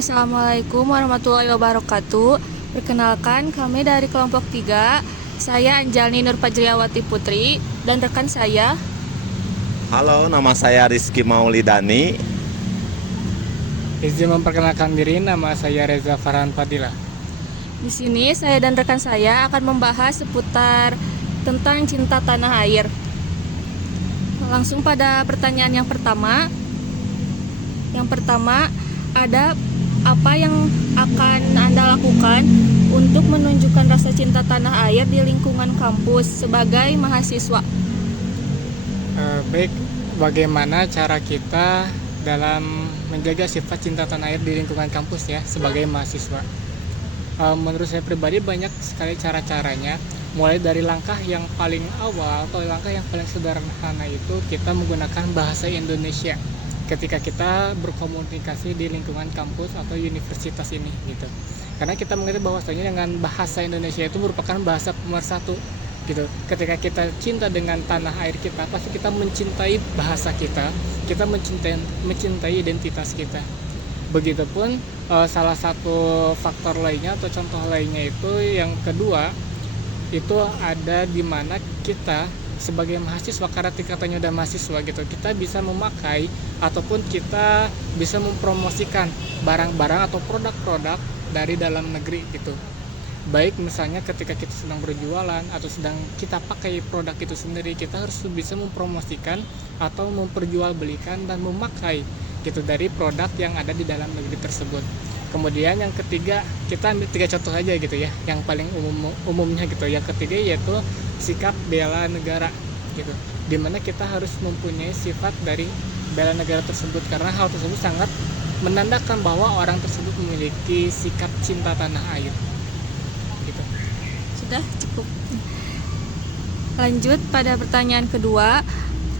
Assalamualaikum warahmatullahi wabarakatuh. Perkenalkan, kami dari kelompok 3. Saya Anjalni Nur Fajriawati Putri dan rekan saya. Halo, nama saya Rizky Maulidani. Izin memperkenalkan diri, nama saya Reza Farhan Fadilah. Di sini saya dan rekan saya akan membahas seputar tentang cinta tanah air. Langsung pada pertanyaan yang pertama. Yang pertama, ada apa yang akan Anda lakukan untuk menunjukkan rasa cinta tanah air di lingkungan kampus sebagai mahasiswa? Baik, bagaimana cara kita dalam menjaga sifat cinta tanah air di lingkungan kampus ya sebagai mahasiswa? Menurut saya pribadi banyak sekali cara-caranya. Mulai dari langkah yang paling awal atau langkah yang paling sederhana itu kita menggunakan bahasa Indonesia ketika kita berkomunikasi di lingkungan kampus atau universitas ini gitu. Karena kita mengerti bahwasanya dengan bahasa Indonesia itu merupakan bahasa pemersatu gitu. Ketika kita cinta dengan tanah air kita, pasti kita mencintai bahasa kita mencintai identitas kita. Begitupun salah satu faktor lainnya atau contoh lainnya itu yang kedua, itu ada di mana kita sebagai mahasiswa, karena tingkatannya udah mahasiswa gitu, kita bisa memakai ataupun kita bisa mempromosikan barang-barang atau produk-produk dari dalam negeri gitu. Baik misalnya ketika kita sedang berjualan atau sedang kita pakai produk itu sendiri, kita harus bisa mempromosikan atau memperjualbelikan dan memakai gitu dari produk yang ada di dalam negeri tersebut. Kemudian yang ketiga, kita ambil 3 contoh aja gitu ya, yang paling umumnya gitu. Yang ketiga yaitu sikap bela negara gitu, dimana kita harus mempunyai sifat dari bela negara tersebut, karena hal tersebut sangat menandakan bahwa orang tersebut memiliki sikap cinta tanah air gitu. Sudah cukup. Lanjut pada pertanyaan kedua.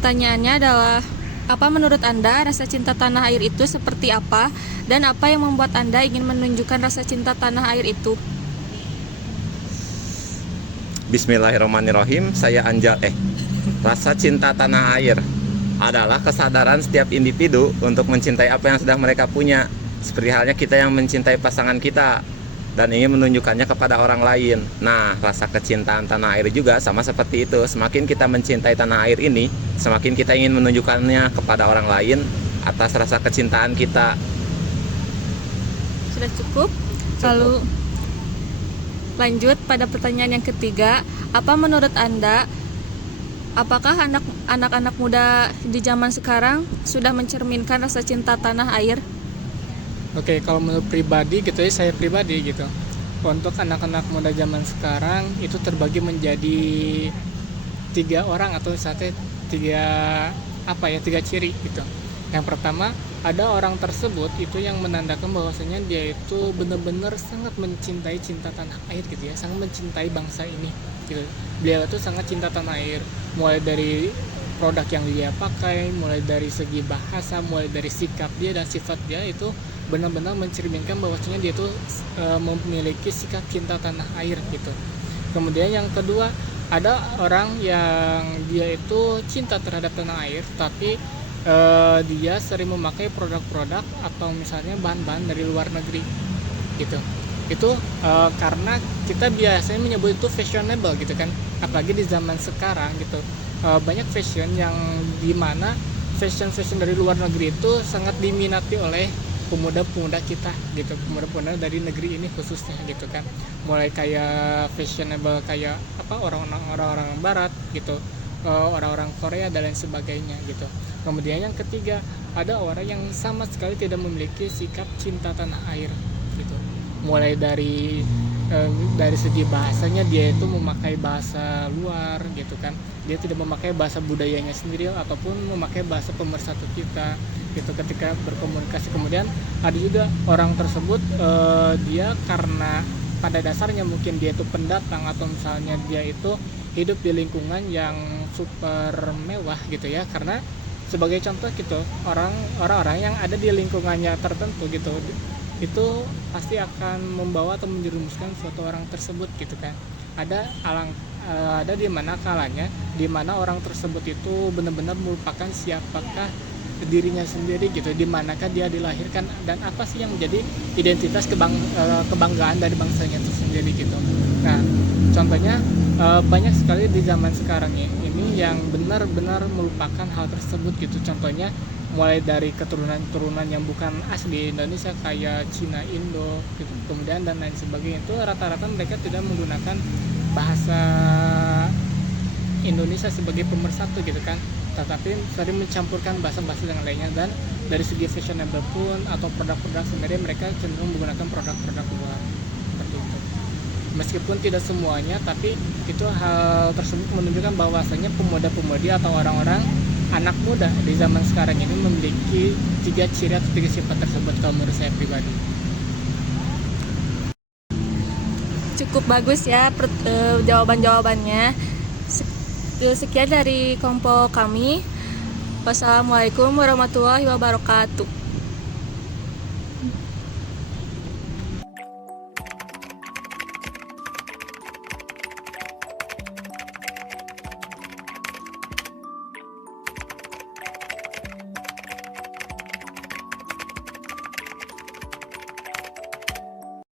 Pertanyaannya adalah, apa menurut Anda rasa cinta tanah air itu seperti apa, dan apa yang membuat Anda ingin menunjukkan rasa cinta tanah air itu? Bismillahirrahmanirrahim. Rasa cinta tanah air adalah kesadaran setiap individu untuk mencintai apa yang sudah mereka punya. Seperti halnya kita yang mencintai pasangan kita dan ingin menunjukkannya kepada orang lain. Nah, rasa kecintaan tanah air juga sama seperti itu. Semakin kita mencintai tanah air ini, semakin kita ingin menunjukkannya kepada orang lain atas rasa kecintaan kita. Sudah cukup. Lalu lanjut pada pertanyaan yang ketiga. Apa menurut Anda, apakah anak-anak muda di zaman sekarang sudah mencerminkan rasa cinta tanah air? Oke, kalau menurut pribadi gitu ya, saya pribadi gitu, untuk anak-anak muda zaman sekarang itu terbagi menjadi 3 orang atau tiga ciri gitu. Yang pertama, ada orang tersebut itu yang menandakan bahwasanya dia itu benar-benar sangat mencintai cinta tanah air gitu ya, sangat mencintai bangsa ini gitu. Beliau itu sangat cinta tanah air, mulai dari produk yang dia pakai, mulai dari segi bahasa, mulai dari sikap dia dan sifat dia itu benar-benar mencerminkan bahwasanya dia itu memiliki sikap cinta tanah air gitu. Kemudian yang kedua, ada orang yang dia itu cinta terhadap tanah air, tapi dia sering memakai produk-produk atau misalnya bahan-bahan dari luar negeri gitu. Itu karena kita biasanya menyebut itu fashionable gitu kan, apalagi di zaman sekarang gitu. Banyak fashion yang dimana fashion dari luar negeri itu sangat diminati oleh pemuda-pemuda kita gitu, pemuda-pemuda dari negeri ini khususnya gitu kan. Mulai kayak fashionable kayak orang-orang barat gitu, orang-orang Korea dan lain sebagainya gitu. Kemudian yang ketiga, ada orang yang sama sekali tidak memiliki sikap cinta tanah air gitu. Mulai dari segi bahasanya, dia itu memakai bahasa luar gitu kan, dia tidak memakai bahasa budayanya sendiri ataupun memakai bahasa pemersatu kita gitu ketika berkomunikasi. Kemudian ada juga orang tersebut dia karena pada dasarnya mungkin dia itu pendatang atau misalnya dia itu hidup di lingkungan yang super mewah gitu ya, karena sebagai contoh gitu, orang-orang yang ada di lingkungannya tertentu gitu, itu pasti akan membawa atau menjerumuskan suatu orang tersebut gitu kan. Ada di mana kalanya di mana orang tersebut itu benar-benar merupakan siapakah dirinya sendiri gitu, di manakah dia dilahirkan dan apa sih yang menjadi identitas kebanggaan dari bangsanya itu sendiri gitu. Nah, contohnya banyak sekali di zaman sekarang ini yang benar-benar melupakan hal tersebut gitu. Contohnya mulai dari keturunan-keturunan yang bukan asli Indonesia kayak Cina, Indo gitu, kemudian dan lain sebagainya, itu rata-rata mereka tidak menggunakan bahasa Indonesia sebagai pemersatu gitu kan, tetapi sering mencampurkan bahasa-bahasa dengan lainnya. Dan dari segi fashionable pun atau produk-produk sendiri mereka cenderung menggunakan produk-produk luar seperti itu. Meskipun tidak semuanya, tapi itu hal tersebut menunjukkan bahwasanya pemuda-pemudi atau orang-orang anak muda di zaman sekarang ini memiliki 3 ciri atau 3 sifat tersebut kalau menurut saya pribadi. Cukup bagus ya jawaban-jawabannya. Sekian dari kelompok kami. Wassalamualaikum warahmatullahi wabarakatuh.